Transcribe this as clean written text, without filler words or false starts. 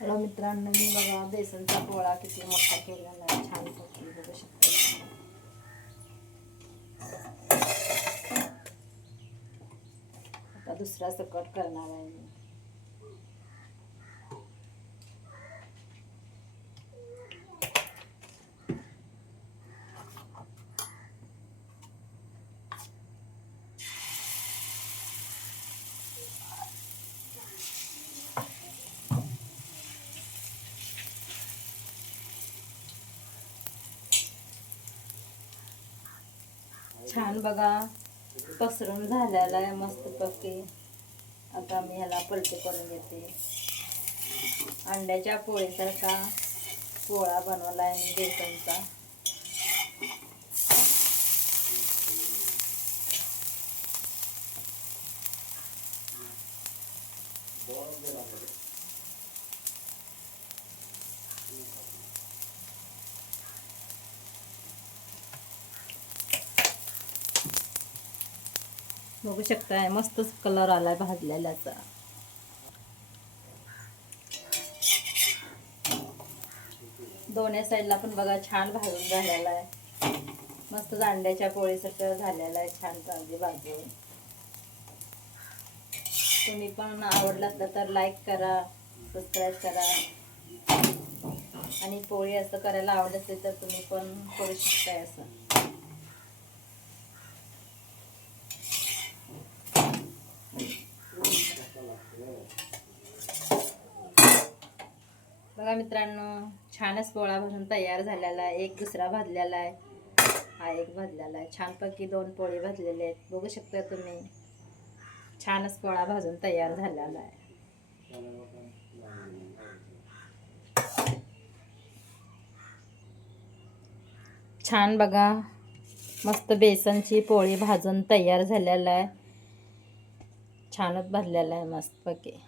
Hello मित्रांनो, मी बघा बेसनचा पोळा किती मोठा केलेला आहे, छान पैकी बघू शकता. आता दुसरा सकट करणार आहे मी. छान बघा पसरून झालेला आहे मस्त पैकी. आता मी ह्याला पलटी करून घेते. अंड्याच्या पोळीसारखा पोळा बनवला आहे मी बेसनचा. बघू शकताय मस्तच कलर आलाय भाजलेल्याचा. दोन्ही साईडला पण बघा छान भाजून झालेला आहे. मस्त अंड्याच्या पोळीसारखं झालेला आहे, छान कांदे भाजून. तुम्ही पण आवडला तर लाईक करा, सबस्क्राईब करा. आणि पोळी असं करायला आवडत असेल तर तुम्ही पण करू शकताय असं. बघा मित्रांनो, छानच पोळा भाजून तयार झालेला आहे. एक दुसरा भाजलेला आहे, हा एक भाजलेला आहे. छानपैकी दोन पोळी भाजलेले आहेत. बघू शकता तुम्ही, छानच पोळा भाजून तयार झालेला आहे. छान बघा, मस्त बेसनची पोळी भाजून तयार झालेला आहे. छानच भाजलेला आहे मस्तपैकी.